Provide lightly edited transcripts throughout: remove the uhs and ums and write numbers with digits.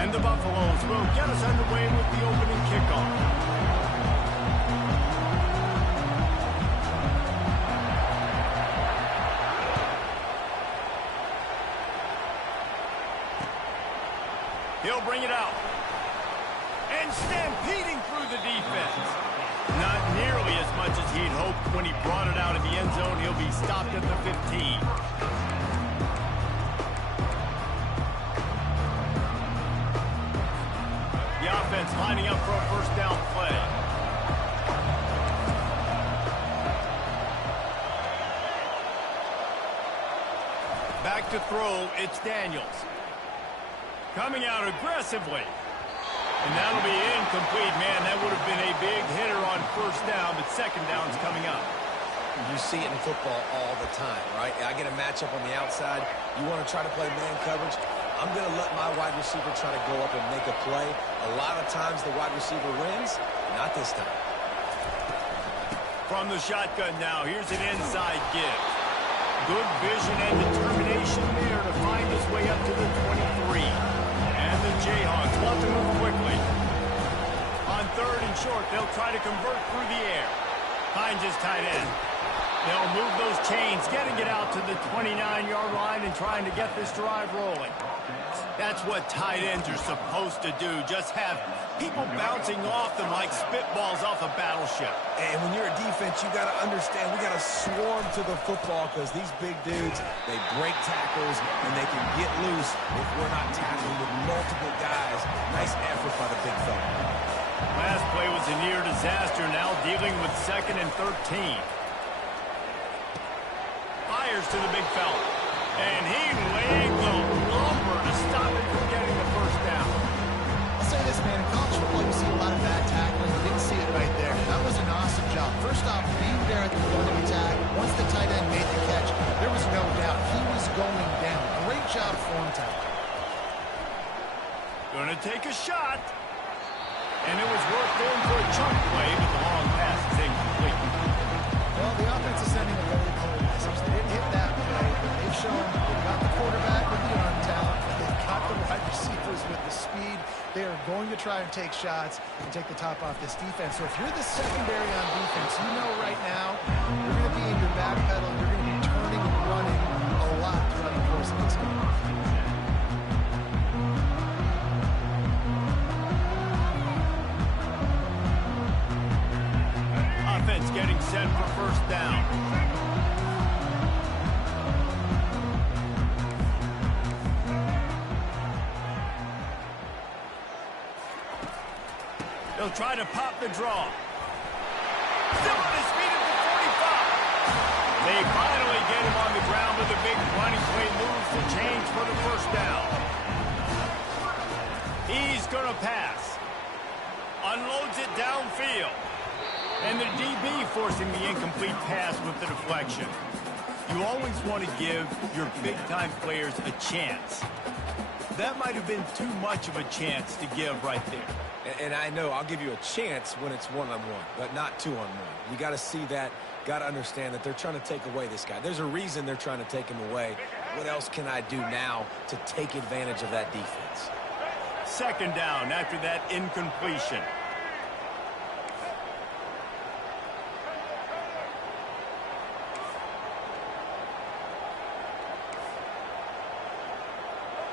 And the Buffaloes will get us underway with the opening kickoff. He'll bring it out. And stampeding through the defense. Not nearly as much as he'd hoped when he brought it out of the end zone. He'll be stopped at the 15. The offense lining up for a first down play. Back to throw, it's Daniels. Coming out aggressively. And that'll be incomplete, man. That would have been a big hitter on first down, but second down's coming up. You see it in football all the time, right? I get a matchup on the outside. You want to try to play man coverage. I'm going to let my wide receiver try to go up and make a play. A lot of times the wide receiver wins. Not this time. From the shotgun now, here's an inside give. Good vision and determination there to find his way up to the 23. And the Jayhawks want to move quickly. On third and short, they'll try to convert through the air. Finds his tight end. They'll move those chains, getting it out to the 29-yard line and trying to get this drive rolling. That's what tight ends are supposed to do. Just have people bouncing off them like spitballs off a battleship. And when you're a defense, you got to understand we got to swarm to the football because these big dudes, they break tackles and they can get loose if we're not tackling with multiple guys. Nice effort by the big fella. Last play was a near disaster, now dealing with 2nd and 13. Fires to the big fella. And he laid the lumber to stop it from getting the first down. I'll say this, man. In college football, you see a lot of bad tackling. You didn't see it right there. That was an awesome job. First off, being there at the point of attack, once the tight end made the catch, there was no doubt he was going down. Great job form tackle. Gonna take a shot. And it was worth going for a chunk play, but the long pass is incomplete. Well, the offense is sending a very cold message. They didn't hit that play, but they've shown they've got the quarterback with the arm talent, and they've got the wide receivers with the speed. They are going to try and take shots and take the top off this defense. So if you're the secondary on defense, you know right now you're going to be in your back pedal. You're going to be turning and running a lot throughout the course of this game. Offense getting set for first down. They'll try to pop the draw. Still on his feet at the 45. They finally get him on the ground with a big running play, moves the chains for the first down. He's going to pass. Unloads it downfield. And the DB forcing the incomplete pass with the deflection. You always want to give your big-time players a chance. That might have been too much of a chance to give right there. And I know I'll give you a chance when it's one-on-one, but not two-on-one. You got to see that, got to understand that they're trying to take away this guy. There's a reason they're trying to take him away. What else can I do now to take advantage of that defense? Second down after that incompletion.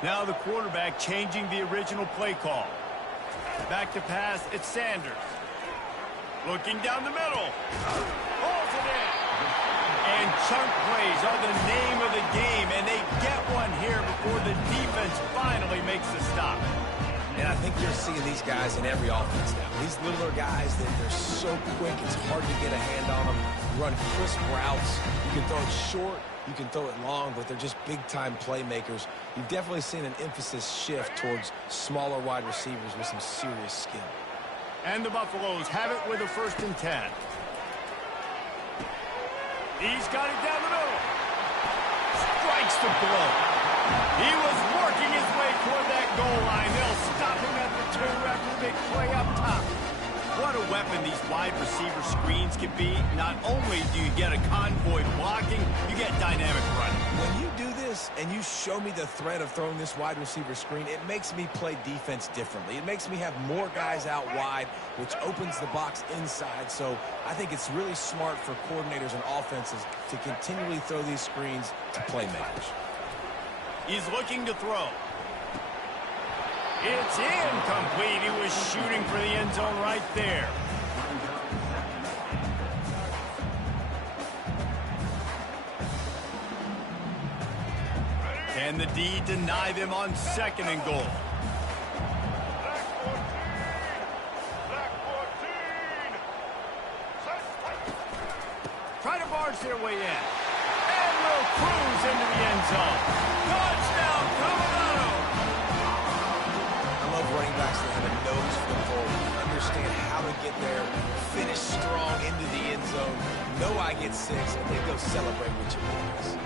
Now the quarterback changing the original play call. Back to pass, it's Sanders. Looking down the middle. Holds it in. And chunk plays are the name of the game, and they get one here before the defense finally makes the stop. And I think you're seeing these guys in every offense now. These littler guys, they're so quick, it's hard to get a hand on them. Run crisp routes. You can throw it short, you can throw it long, but they're just big-time playmakers. You've definitely seen an emphasis shift towards smaller wide receivers with some serious skill. And the Buffaloes have it with a 1st and 10. He's got it down the middle. Strikes the blow. He was working his way toward that goal line. They'll stop him at the 2 after the big play up top. what a weapon these wide receiver screens can be. Not only do you get a convoy blocking, you get dynamic running. When you do this and you show me the threat of throwing this wide receiver screen, it makes me play defense differently. It makes me have more guys out wide, which opens the box inside. So I think it's really smart for coordinators and offenses to continually throw these screens to playmakers. He's looking to throw. It's incomplete. He was shooting for the end zone right there. Can the D deny them on 2nd and goal? Try to barge their way in. And will cruise into the end zone. Touchdown, Colorado! I love running backs that have a nose for the ball, understand how to get there, finish strong into the end zone, know I get 6, and then go celebrate with your boys.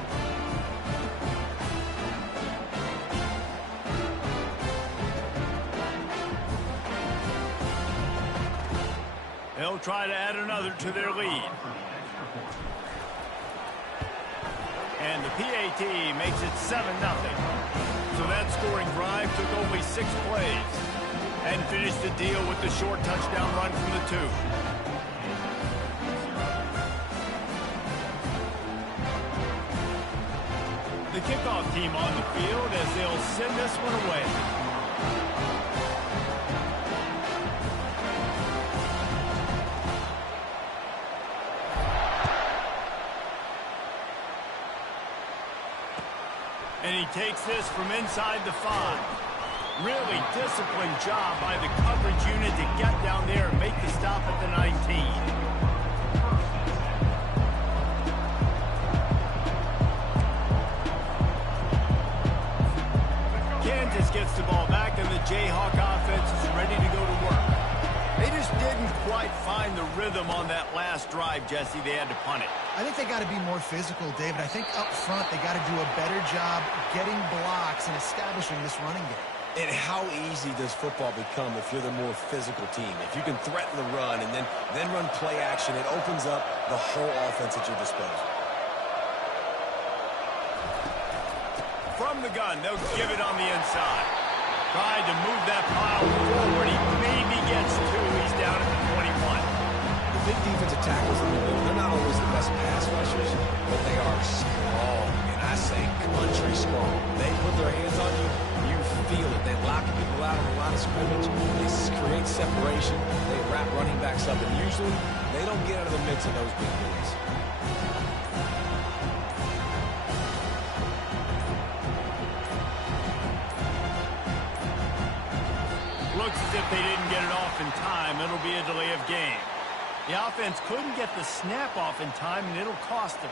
They'll try to add another to their lead. And the PAT makes it 7-0. So that scoring drive took only 6 plays and finished the deal with the short touchdown run from the 2. The kickoff team on the field as they'll send this one away. And he takes this from inside the 5. Really disciplined job by the coverage unit to get down there and make the stop at the 19. Kansas gets the ball back, and the Jayhawk offense is ready to go to work. They just didn't quite find the rhythm on that last drive, Jesse. They had to punt it. I think they got to be more physical, David. I think up front they got to do a better job getting blocks and establishing this running game. And how easy does football become if you're the more physical team? If you can threaten the run and then run play action, it opens up the whole offense at your disposal. From the gun, they'll give it on the inside. Tried to move that pile forward. He maybe gets 2. He's down at the 21. The big defensive tackles in the middle, they're not always the best pass rushers, but they are strong, and I say country strong. They put their hands on you, you feel it. They lock people out on the line of scrimmage. They create separation. They wrap running backs up, and usually they don't get out of the midst of those big boys. Looks as if they didn't get it off in time. It'll be a delay of game. The offense couldn't get the snap off in time, and it'll cost them.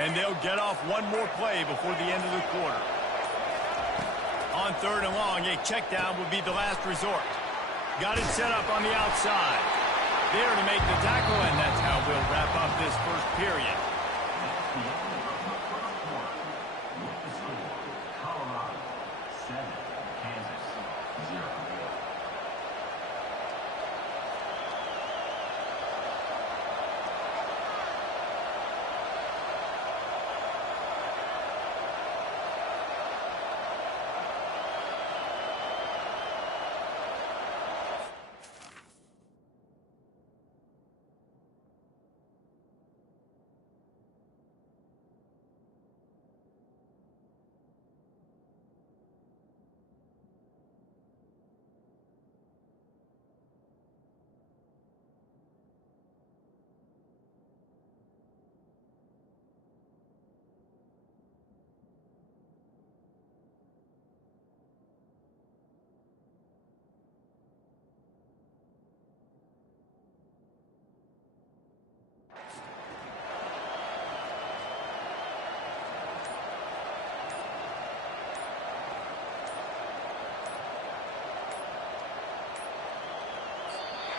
And they'll get off one more play before the end of the quarter. On 3rd and long, a check down would be the last resort. Got it set up on the outside. There to make the tackle, and that's how we'll wrap up this first period. Colorado 7, Kansas 0.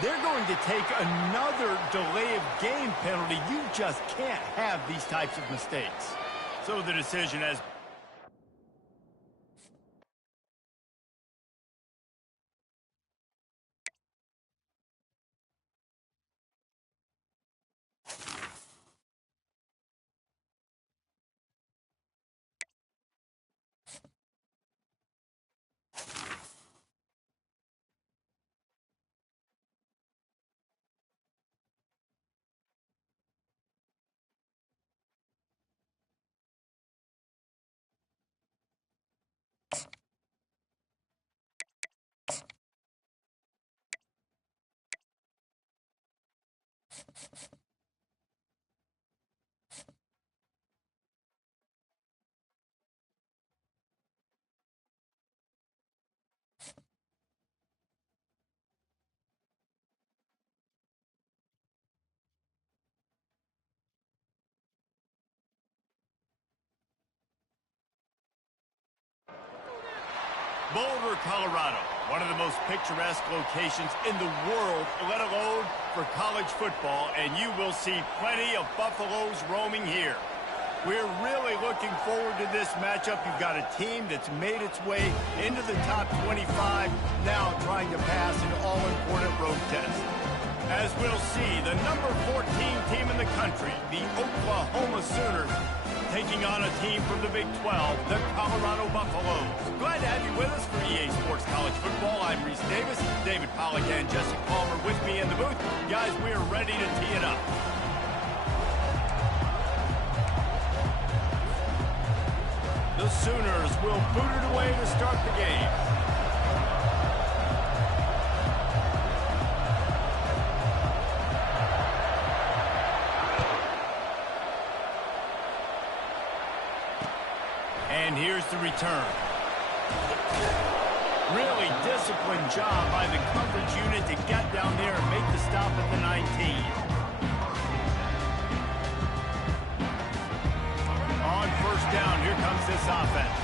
They're going to take another delay of game penalty. You just can't have these types of mistakes. So the decision has... Boulder, Colorado, one of the most picturesque locations in the world, let alone for college football, and you will see plenty of Buffaloes roaming here. We're really looking forward to this matchup. You've got a team that's made its way into the top 25, now trying to pass an all-important road test. As we'll see, the number 14 team in the country, the Oklahoma Sooners, taking on a team from the Big 12, the Colorado Buffaloes. Glad to have you with us for EA Sports College Football. I'm Reese Davis, David Pollack and Jesse Palmer with me in the booth. Guys, we are ready to tee it up. The Sooners will boot it away to start the game. And here's the return. Really disciplined job by the coverage unit to get down there and make the stop at the 19. On first down, here comes this offense.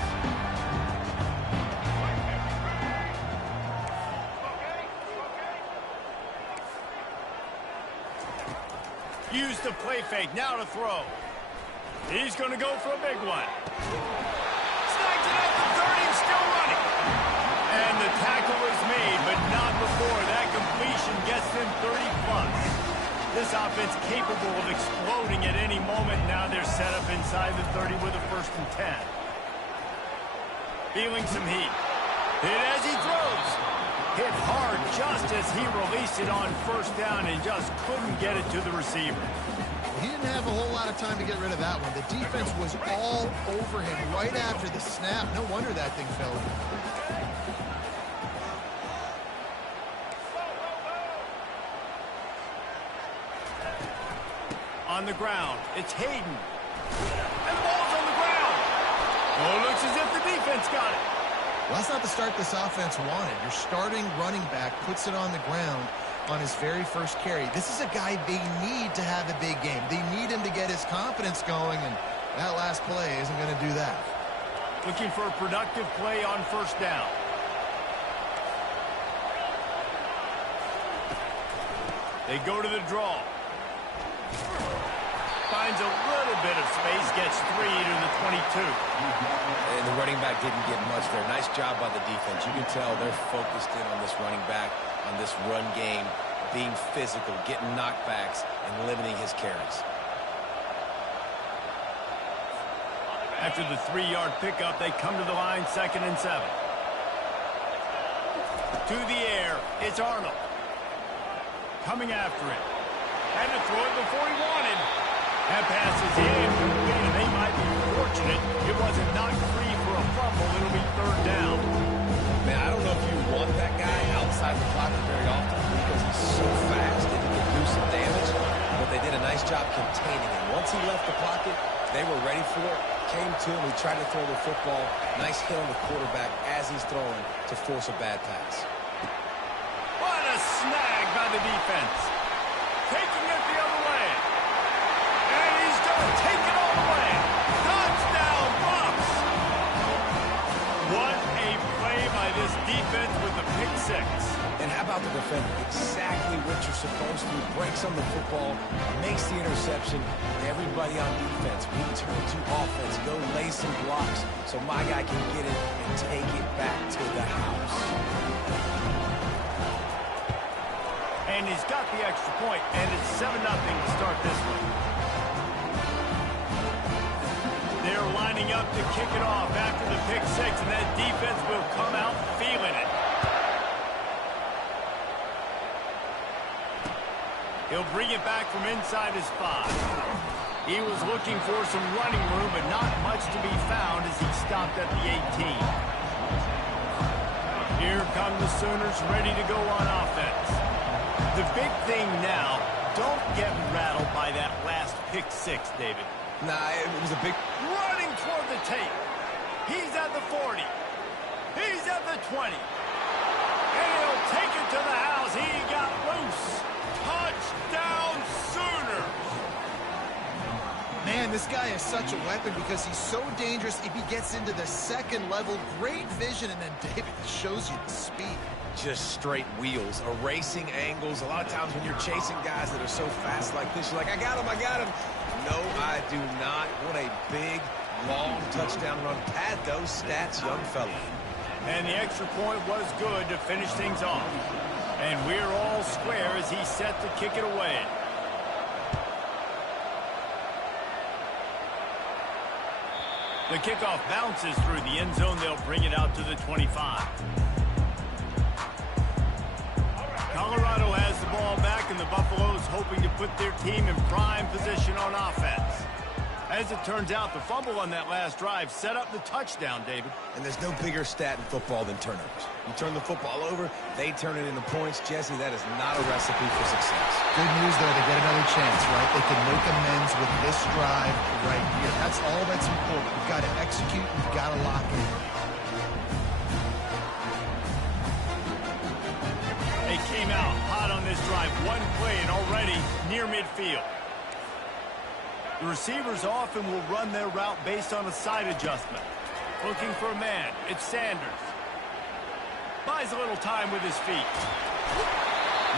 Use the play fake, now to throw. He's going to go for a big one. Snags it at the 30, still running. And the tackle is made, but not before that completion gets them 30+. This offense capable of exploding at any moment. Now they're set up inside the 30 with a 1st and 10. Feeling some heat. Hit as he throws. Hit hard just as he released it on first down and just couldn't get it to the receiver. He didn't have a whole lot of time to get rid of that one. The defense was all over him right after the snap. No wonder that thing fell in. On the ground, it's Hayden. And the ball's on the ground. Oh, it looks as if the defense got it. Well, that's not the start this offense wanted. Your starting running back puts it on the ground on his very first carry. This is a guy they need to have a big game. They need him to get his confidence going, and that last play isn't going to do that. Looking for a productive play on first down. They go to the draw. Finds a little bit of space, gets 3 to the 22. And the running back didn't get much there. Nice job by the defense. You can tell they're focused in on this running back, on this run game, being physical, getting knockbacks, and limiting his carries. After the 3-yard pickup, they come to the line, 2nd and 7. To the air, it's Arnold. Coming after it. Had to throw it before he wanted. That pass is incomplete, and they might be fortunate it wasn't knocked free for a fumble. It'll be 3rd down. Man, I don't know if you want that guy outside the pocket very often because he's so fast and he can do some damage, but they did a nice job containing him. Once he left the pocket, they were ready for it, came to him, he tried to throw the football. Nice hit on the quarterback as he's throwing to force a bad pass. What a snag by the defense. Taking it the other way. And he's going to take it all the way. Touchdown, Bucks! What a play by this defense with the pick 6. And how about the defender? Exactly where you're supposed to. Breaks on the football, makes the interception. Everybody on defense, we turn to offense. Go lay some blocks so my guy can get it and take it back to the house. And he's got the extra point, and it's 7-0 to start this one. They're lining up to kick it off after the pick six, and that defense will come out feeling it. He'll bring it back from inside his 5. He was looking for some running room, but not much to be found as he stopped at the 18. Here come the Sooners ready to go on offense. The big thing now, don't get rattled by that last pick six, David. Nah, it was a big... Running toward the tape. He's at the 40. He's at the 20. And he'll take it to the house. He got loose. Touchdown, Sooners. Man, this guy is such a weapon because he's so dangerous if he gets into the second level. Great vision, and then David shows you the speed. Just straight wheels, erasing angles. A lot of times when you're chasing guys that are so fast like this, you're like, I got him, I got him. No, I do not. What a big, long touchdown run. Pad those stats, young fella. And the extra point was good to finish things off. And we're all square as he's set to kick it away. The kickoff bounces through the end zone. They'll bring it out to the 25. Colorado has the ball back, and the Buffaloes hoping to put their team in prime position on offense. As it turns out, the fumble on that last drive set up the touchdown, David. And there's no bigger stat in football than turnovers. You turn the football over, they turn it into points. Jesse, that is not a recipe for success. Good news, though, they get another chance, right? They can make amends with this drive right here. That's all that's important. You've got to execute. You've got to lock in. They came out hot on this drive. One play and already near midfield. The receivers often will run their route based on a side adjustment. Looking for a man. It's Sanders. Buys a little time with his feet.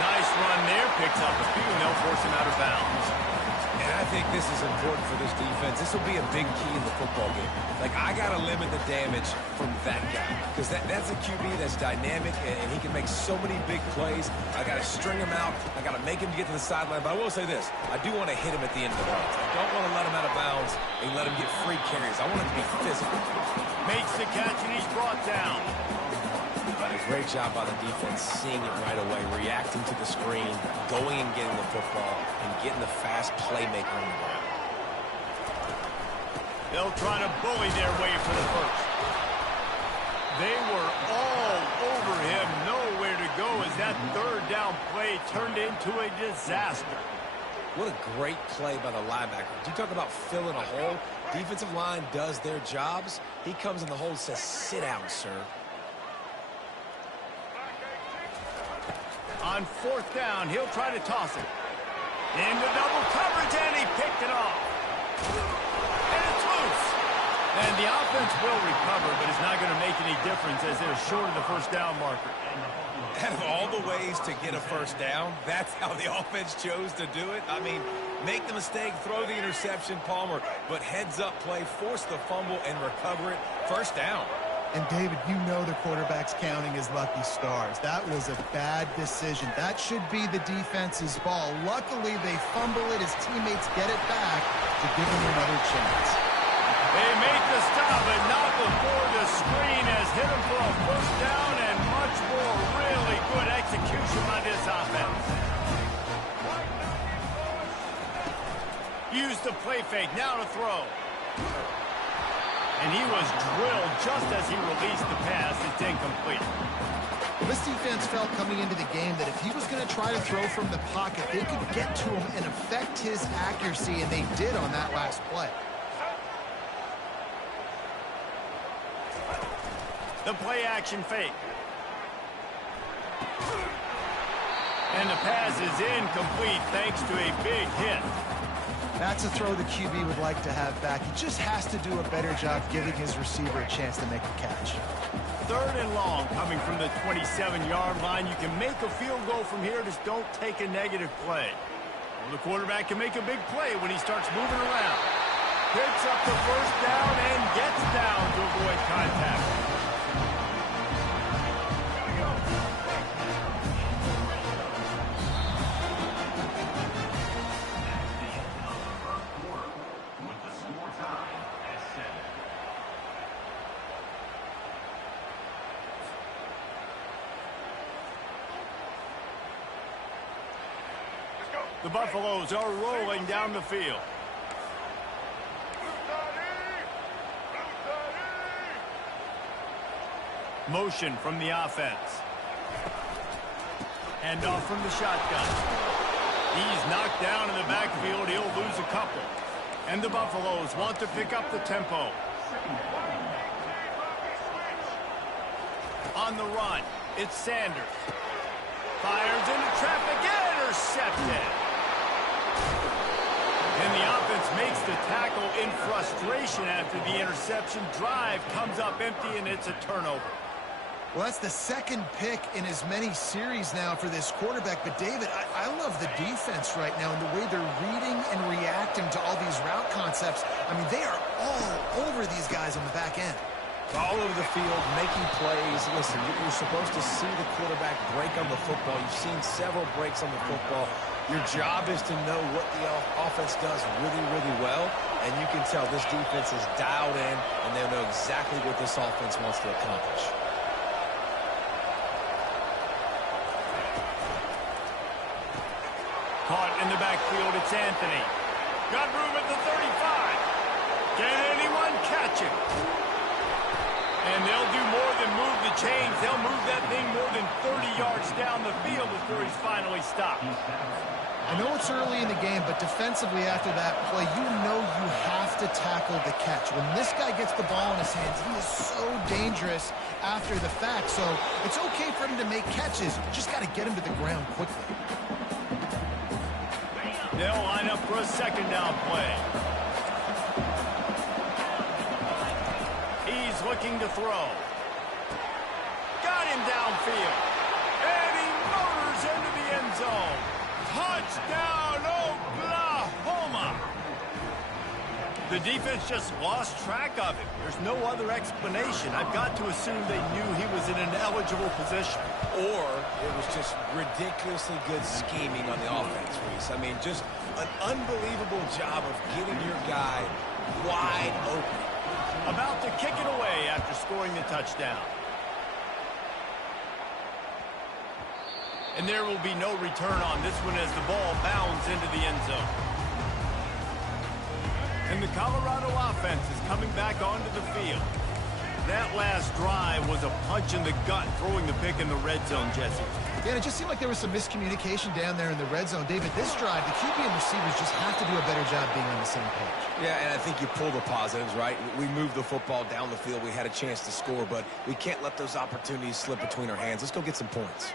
Nice run there. Picks up a few, and they'll force him out of bounds. And I think this is important for this defense. This will be a big key in the football game. Like, I got to limit the damage from that guy. Because that's a QB that's dynamic, and he can make so many big plays. I got to string him out. I got to make him get to the sideline. But I will say this. I do want to hit him at the end of the runs. I don't want to let him out of bounds and let him get free carries. I want him to be physical. Makes the catch, and he's brought down. A great job by the defense, seeing it right away, reacting to the screen, going and getting the football, and getting the fast playmaker on the ground. They'll try to bully their way for the first. They were all over him, nowhere to go as that third down play turned into a disaster. What a great play by the linebacker. You talk about filling a hole. Defensive line does their jobs. He comes in the hole and says, sit down, sir. On fourth down, he'll try to toss it. Into double coverage, and he picked it off. And it's loose. And the offense will recover, but it's not going to make any difference as they're short of the first down marker. Out of all the ways to get a first down, that's how the offense chose to do it. I mean, make the mistake, throw the interception, Palmer, but heads-up play, force the fumble, and recover it. First down. And, David, you know the quarterback's counting his lucky stars. That was a bad decision. That should be the defense's ball. Luckily, they fumble it. His teammates get it back to give him another chance. They make the stop, but not before the screen has hit him for a first down and much more. Really good execution by this offense. Use the play fake. Now to throw. And he was drilled just as he released the pass. It's incomplete. Well, this defense felt coming into the game that if he was going to try to throw from the pocket, they could get to him and affect his accuracy, and they did on that last play. The play action fake. And the pass is incomplete thanks to a big hit. That's a throw the QB would like to have back. He just has to do a better job giving his receiver a chance to make a catch. 3rd and long coming from the 27-yard line. You can make a field goal from here, just don't take a negative play. Well, the quarterback can make a big play when he starts moving around. Picks up the 1st down and gets down to avoid contact. The Buffaloes are rolling down the field. Motion from the offense. And off from the shotgun. He's knocked down in the backfield. He'll lose a couple. And the Buffaloes want to pick up the tempo. On the run, it's Sanders. Fires into traffic, intercepted. And the offense makes the tackle in frustration after the interception. Drive comes up empty, and it's a turnover. Well, that's the 2nd pick in as many series now for this quarterback. But, David, I love the defense right now and the way they're reading and reacting to all these route concepts. I mean, they are all over these guys on the back end. All over the field, making plays. Listen, you're supposed to see the quarterback break on the football. You've seen several breaks on the football. Your job is to know what the offense does really, really well, and you can tell this defense is dialed in, and they know exactly what this offense wants to accomplish. Caught in the backfield, it's Anthony. Got room at the 35. Can anyone catch him? And they'll do more than move the chains. They'll move that thing more than 30 yards down the field before he's finally stopped. I know it's early in the game, but defensively after that play, you know you have to tackle the catch. When this guy gets the ball in his hands, he is so dangerous after the fact. So it's okay for him to make catches. Just got to get him to the ground quickly. They'll line up for a 2nd down play. He's looking to throw. Got him downfield. And he motors into the end zone. Touchdown, Oklahoma! The defense just lost track of him. There's no other explanation. I've got to assume they knew he was in an eligible position. Or it was just ridiculously good scheming on the offense, Reese. I mean, just an unbelievable job of getting your guy wide open. About to kick it away after scoring the touchdown. And there will be no return on this one as the ball bounds into the end zone. And the Colorado offense is coming back onto the field. That last drive was a punch in the gut, throwing the pick in the red zone, Jesse. Yeah, it just seemed like there was some miscommunication down there in the red zone. David, this drive, the QB and receivers just have to do a better job being on the same page. Yeah, and I think you pull the positives, right? We moved the football down the field. We had a chance to score, but we can't let those opportunities slip between our hands. Let's go get some points.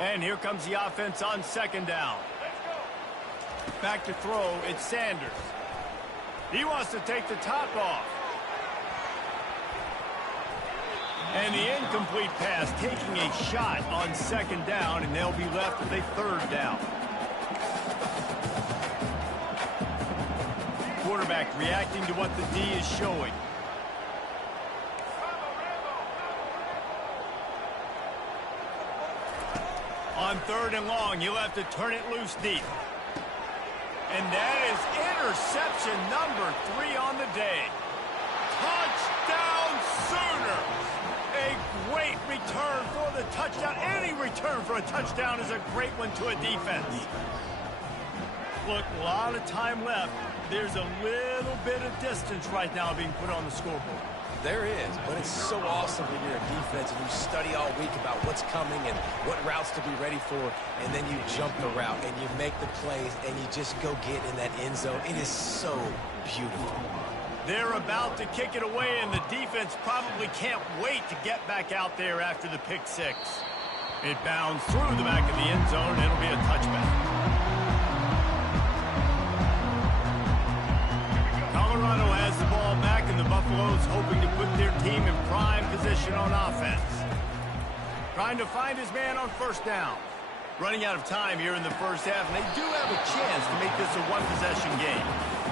And here comes the offense on 2nd down. Back to throw, it's Sanders. He wants to take the top off. And the incomplete pass taking a shot on 2nd down, and they'll be left with a 3rd down. Quarterback reacting to what the D is showing. On 3rd and long, he'll have to turn it loose deep. And that is interception number 3 on the day. Touchdown Sooners! A great return for the touchdown. Any return for a touchdown is a great one to a defense. Look, a lot of time left. There's a little bit of distance right now being put on the scoreboard. There is, but it's so awesome when you're a defense and you study all week about what's coming and what routes to be ready for, and then you jump the route and you make the plays and you just go get in that end zone. It is so beautiful. They're about to kick it away, and the defense probably can't wait to get back out there after the pick 6. It bounds through the back of the end zone, and it'll be a touchback. Colorado has the ball back, and the Buffaloes hoping to put their team in prime position position on offense. Trying to find his man on first down. Running out of time here in the first half, and they do have a chance to make this a one-possession game.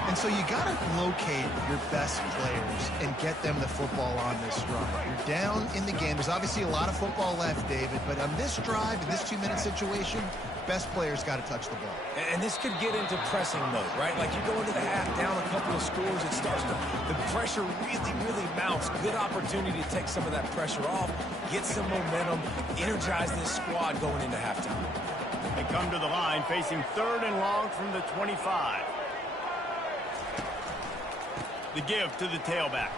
And so you got to locate your best players and get them the football on this drive. You're down in the game. There's obviously a lot of football left, David, but on this drive, in this 2-minute situation, best players got to touch the ball. And this could get into pressing mode, right? Like you go into the half down a couple of scores, it starts to, the pressure really mounts. Good opportunity to take some of that pressure off, get some momentum, energize this squad going into halftime. They come to the line facing 3rd and long from the 25. The give to the tailback.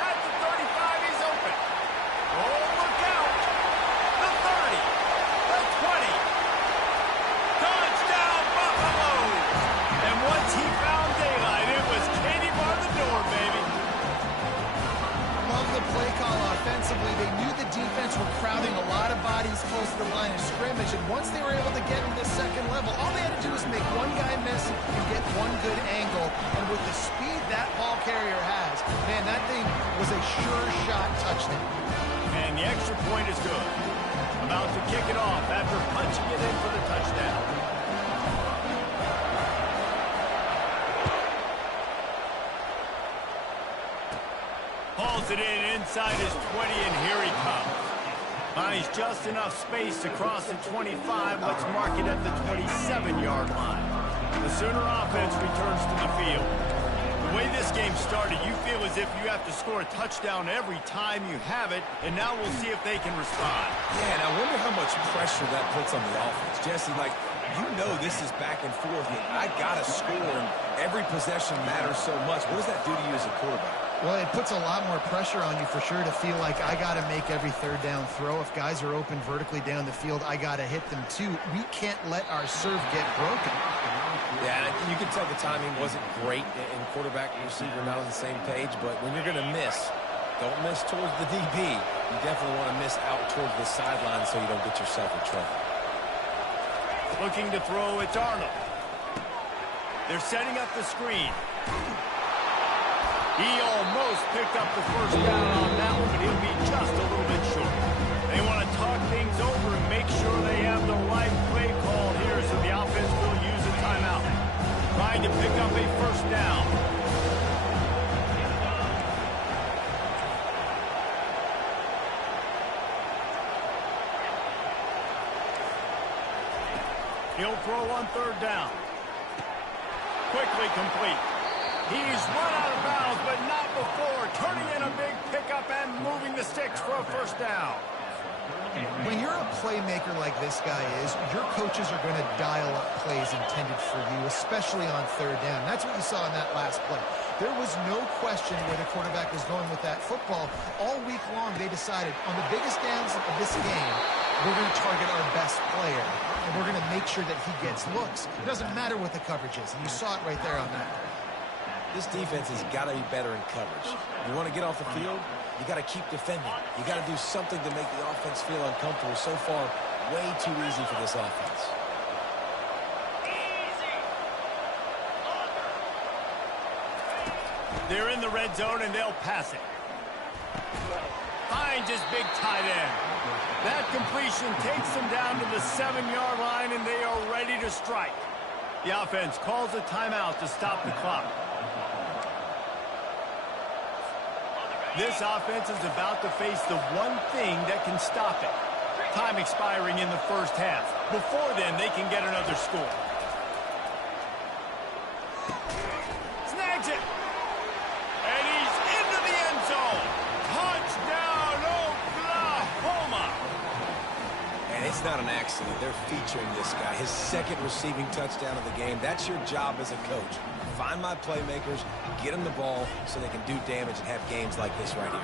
At the 35, he's open. Oh, look out. The 30. The 20. Touchdown, Buffaloes. And once he found daylight, it was Katie bar the door, baby. Love the play call offensively. They knew the defense were crowding a lot of bodies close to the line of scrimmage, and once they were able to get into the second level, all they had to do was make one guy miss and get one good angle. And with the speed that ball carrier has, man, that thing was a sure shot touchdown. And the extra point is good. About to kick it off after punching it in for the touchdown. Hauls it in inside his 20, and here he comes. Finds just enough space to cross the 25. Let's mark it at the 27-yard line. The Sooner offense returns to the field. The way this game started, you feel as if you have to score a touchdown every time you have it, and now we'll see if they can respond. Yeah, and I wonder how much pressure that puts on the offense. Jesse, like, you know this is back and forth, and I got to score, and every possession matters so much. What does that do to you as a quarterback? Well, it puts a lot more pressure on you for sure to feel like I got to make every 3rd down throw. If guys are open vertically down the field, I got to hit them too. We can't let our serve get broken. Yeah, and you can tell the timing wasn't great, and quarterback and receiver not on the same page, but when you're going to miss, don't miss towards the DB. You definitely want to miss out towards the sideline so you don't get yourself in trouble. Looking to throw, it's Arnold. They're setting up the screen. He almost picked up the first down on that one, but he'll be just a little bit short. They want to talk things over and make sure they have the right play call here, so the offense will use a timeout. Trying to pick up a first down. He'll throw on 3rd down. Quickly complete. He's run out of bounds, but not before. Turning in a big pickup and moving the sticks for a first down. When you're a playmaker like this guy is, your coaches are going to dial up plays intended for you, especially on 3rd down. That's what you saw in that last play. There was no question where the quarterback was going with that football. All week long, they decided on the biggest downs of this game, we're going to target our best player, and we're going to make sure that he gets looks. It doesn't matter what the coverage is, and you saw it right there on that. This defense has got to be better in coverage. You want to get off the field, you got to keep defending. You got to do something to make the offense feel uncomfortable. So far, way too easy for this offense. They're in the red zone, and they'll pass it. Finds his big tight end. That completion takes them down to the 7-yard line, and they are ready to strike. The offense calls a timeout to stop the clock. This offense is about to face the one thing that can stop it. Time expiring in the first half. Before then, they can get another score. Snags it. And he's into the end zone. Touchdown, Oklahoma. And it's not an accident. They're featuring this guy. His 2nd receiving touchdown of the game. That's your job as a coach. Find my playmakers, get them the ball so they can do damage and have games like this right here.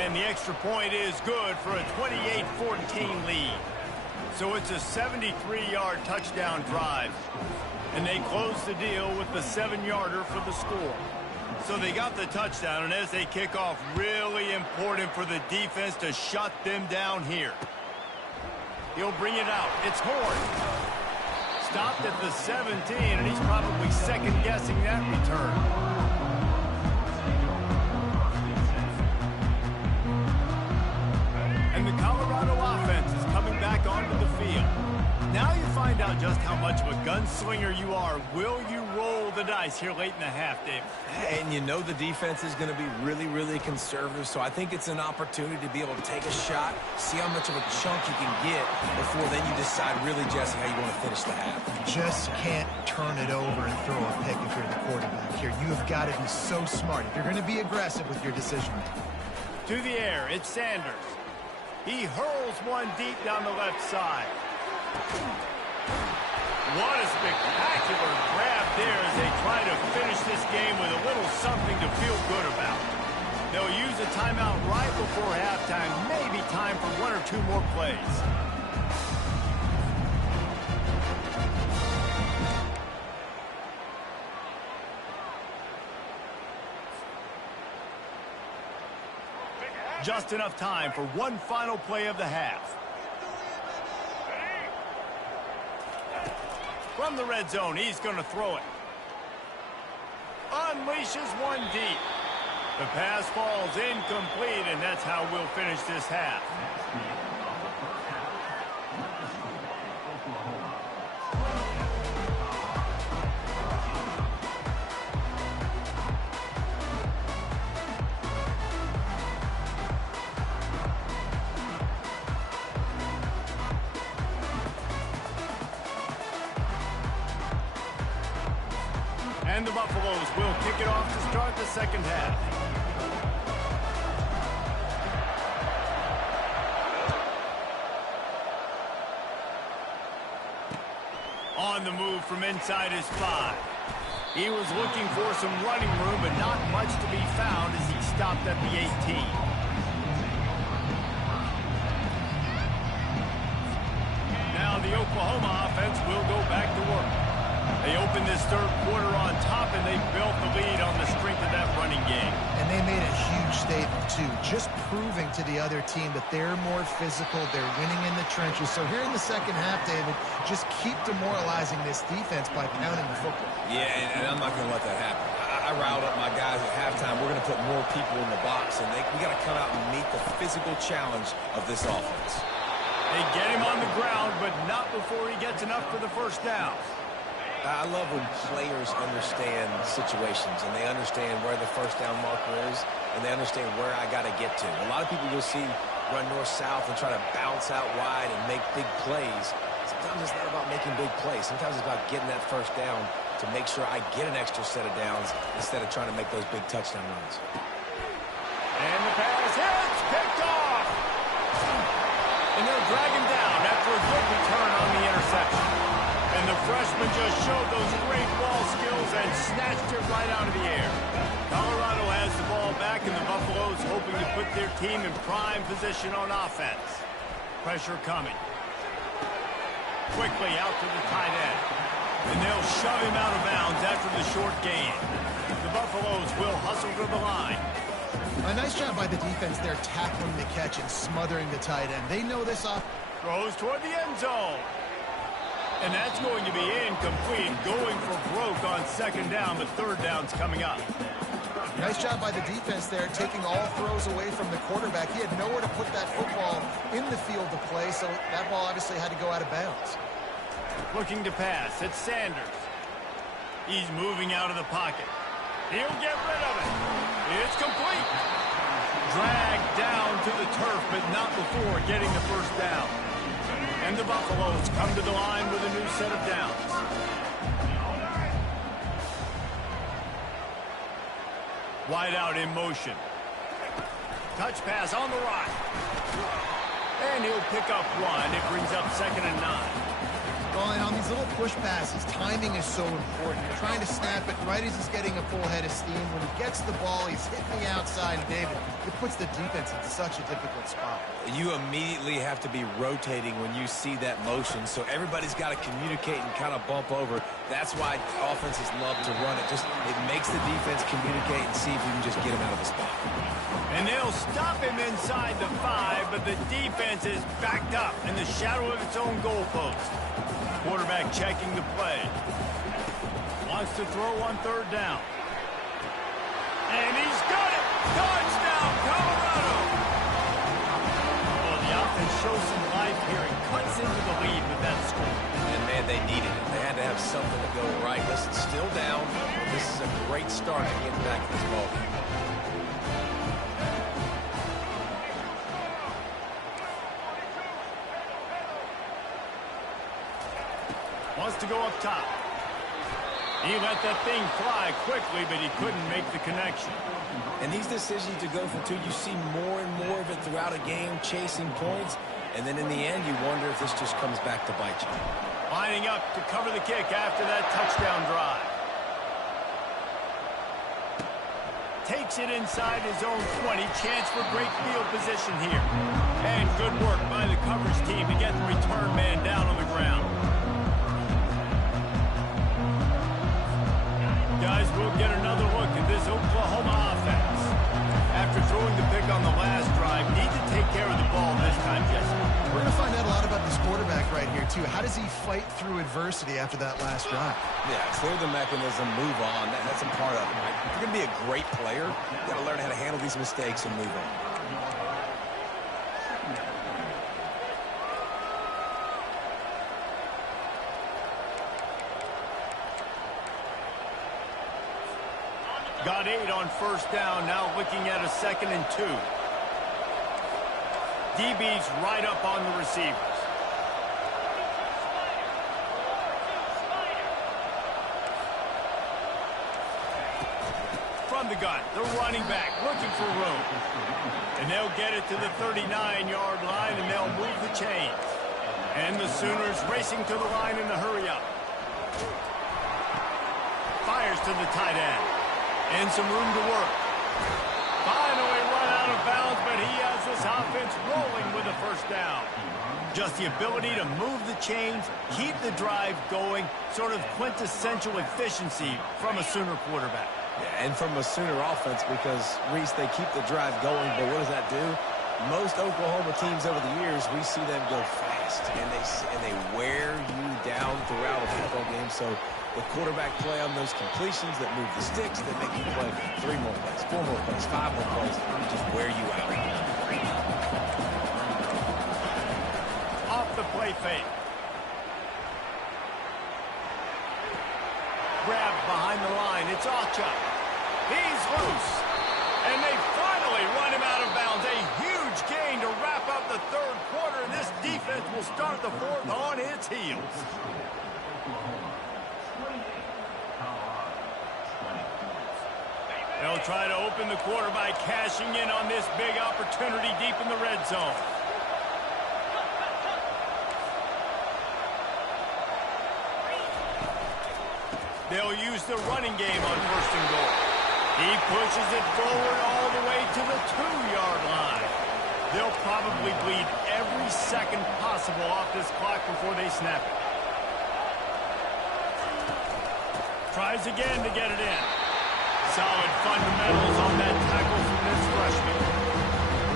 And the extra point is good for a 28-14 lead. So it's a 73-yard touchdown drive. And they close the deal with the 7-yarder for the score. So they got the touchdown, and as they kick off, really important for the defense to shut them down here. He'll bring it out. It's Horn. Stopped at the 17, and he's probably second-guessing that return. And the Colorado offense is coming back onto the field. Now you find out just how much of a gunslinger you are. Will you roll the dice here late in the half, Dave? And you know the defense is going to be really, really conservative, so I think it's an opportunity to be able to take a shot, see how much of a chunk you can get before then you decide really, Jesse, how you want to finish the half. You just can't turn it over and throw a pick if you're the quarterback here. You have got to be so smart if you're going to be aggressive with your decision-making. To the air, it's Sanders. He hurls one deep down the left side. What a spectacular grab there as they try to finish this game with a little something to feel good about. They'll use a timeout right before halftime, maybe time for one or two more plays. Just enough time for one final play of the half. From the red zone, he's going to throw it. Unleashes one deep. The pass falls incomplete, and that's how we'll finish this half. And the Buffaloes will kick it off to start the second half. On the move from inside his 5. He was looking for some running room, but not much to be found as he stopped at the 18. Now the Oklahoma offense will go back to work. They opened this third quarter on top, and they built the lead on the strength of that running game. And they made a huge statement, too, just proving to the other team that they're more physical, they're winning in the trenches. So here in the second half, David, just keep demoralizing this defense by pounding the football. Yeah, and I'm not going to let that happen. I riled up my guys at halftime. We're going to put more people in the box, and we got to come out and meet the physical challenge of this offense. They get him on the ground, but not before he gets enough for the first down. I love when players understand situations and they understand where the first down marker is and they understand where I got to get to. A lot of people you'll see run north-south and try to bounce out wide and make big plays. Sometimes it's not about making big plays. Sometimes it's about getting that first down to make sure I get an extra set of downs instead of trying to make those big touchdown runs. And the pass hits, picked off. And they'll drag him down after a good return on the interception. And the freshman just showed those great ball skills and snatched it right out of the air. Colorado has the ball back, and the Buffaloes hoping to put their team in prime position on offense. Pressure coming. Quickly out to the tight end. And they'll shove him out of bounds after the short gain. The Buffaloes will hustle to the line. A nice job by the defense there tackling the catch and smothering the tight end. They know this off. Throws toward the end zone. And that's going to be incomplete, going for broke on second down, but third down's coming up. Nice job by the defense there, taking all throws away from the quarterback. He had nowhere to put that football in the field to play, so that ball obviously had to go out of bounds. Looking to pass, it's Sanders. He's moving out of the pocket. He'll get rid of it. It's complete. Dragged down to the turf, but not before getting the first down. And the Buffaloes come to the line with a new set of downs. Wide out in motion. Touch pass on the right. And he'll pick up one. It brings up 2nd and 9. Well, and on these little push passes, timing is so important. You're trying to snap it right as he's getting a full head of steam. When he gets the ball, he's hitting the outside, and David, it puts the defense in such a difficult spot. You immediately have to be rotating when you see that motion, so everybody's got to communicate and kind of bump over. That's why offenses love to run it. It makes the defense communicate and see if you can just get him out of the spot. And they'll stop him inside the 5, but the defense is backed up in the shadow of its own goalpost. Quarterback checking the play. Wants to throw on third down. And he's got it! Touchdown, Colorado! Well, the offense shows some life here and cuts into the lead with that score. And, man, they needed it. They had to have something to go right. Listen, still down. This is a great start to getting back to this ballgame. Wants to go up top. He let that thing fly quickly, but he couldn't make the connection. And these decisions to go for two, you see more and more of it throughout a game, chasing points. And then in the end, you wonder if this just comes back to bite you. Lining up to cover the kick after that touchdown drive. Takes it inside his own 20. Chance for great field position here. And good work by the coverage team to get the return man down on the ground. Guys, we'll get another look at this Oklahoma offense. After throwing the pick on the last drive, need to take care of the ball this time, Jesse. We're going to find out a lot about this quarterback right here, too. How does he fight through adversity after that last drive? Yeah, clear the mechanism, move on. That's a part of it, right? If you're going to be a great player, you got to learn how to handle these mistakes and move on. Got 8 on first down, now looking at a 2nd and 2. DB's right up on the receivers. From the gun, the running back looking for room. And they'll get it to the 39-yard line, and they'll move the chains. And the Sooners racing to the line in the hurry up. Fires to the tight end. And some room to work. Finally run out of bounds, but he has this offense rolling with a first down. Just the ability to move the chains, keep the drive going, sort of quintessential efficiency from a Sooner quarterback. Yeah, and from a Sooner offense, because, Reese, they keep the drive going, but what does that do? Most Oklahoma teams over the years, we see them go fast, and they wear you down throughout a football game. So the quarterback play on those completions that move the sticks, that make you play 3 more plays, 4 more plays, 5 more plays, just wear you out. Off the play fake. Grabbed behind the line. It's Ocha. He's loose. And they finally run him out of bounds. A huge gain to wrap up the 3rd quarter, and this defense will start the 4th on its heels. They'll try to open the quarter by cashing in on this big opportunity deep in the red zone. They'll use the running game on 1st and goal. He pushes it forward all the way to the 2-yard line. They'll probably bleed every second possible off this clock before they snap it. Tries again to get it in. Solid fundamentals on that tackle from this freshman.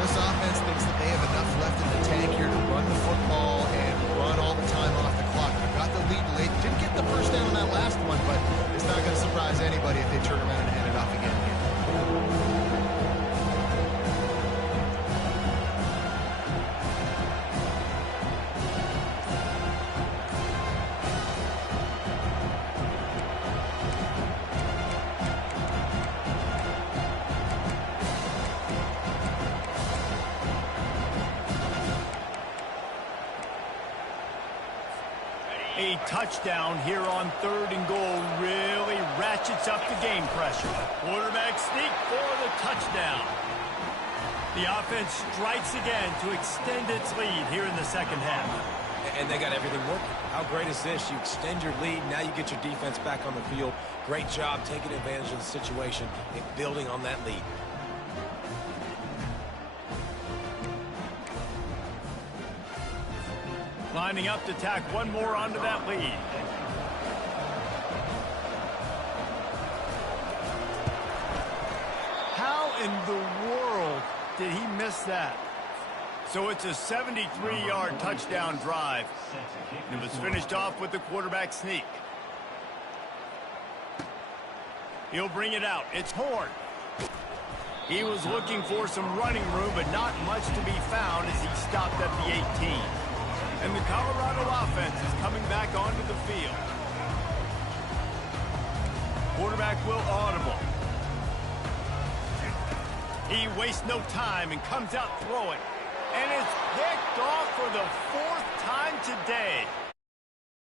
This offense thinks that they have enough left in the tank here to run the football and run all the time off the clock. They got the lead late. Didn't get the first down on that last one, but it's not going to surprise anybody if they turn around and hand it off again here. A touchdown here on 3rd and goal really ratchets up the game pressure. Quarterback sneak for the touchdown. The offense strikes again to extend its lead here in the 2nd half. And they got everything working. How great is this? You extend your lead, now you get your defense back on the field. Great job taking advantage of the situation and building on that lead. Lining up to tack one more onto that lead. How in the world did he miss that? So it's a 73-yard touchdown drive. And it was finished off with the quarterback sneak. He'll bring it out. It's Horn. He was looking for some running room, but not much to be found as he stopped at the 18. And the Colorado offense is coming back onto the field. Quarterback will audible. He wastes no time and comes out throwing. And it's picked off for the 4th time today.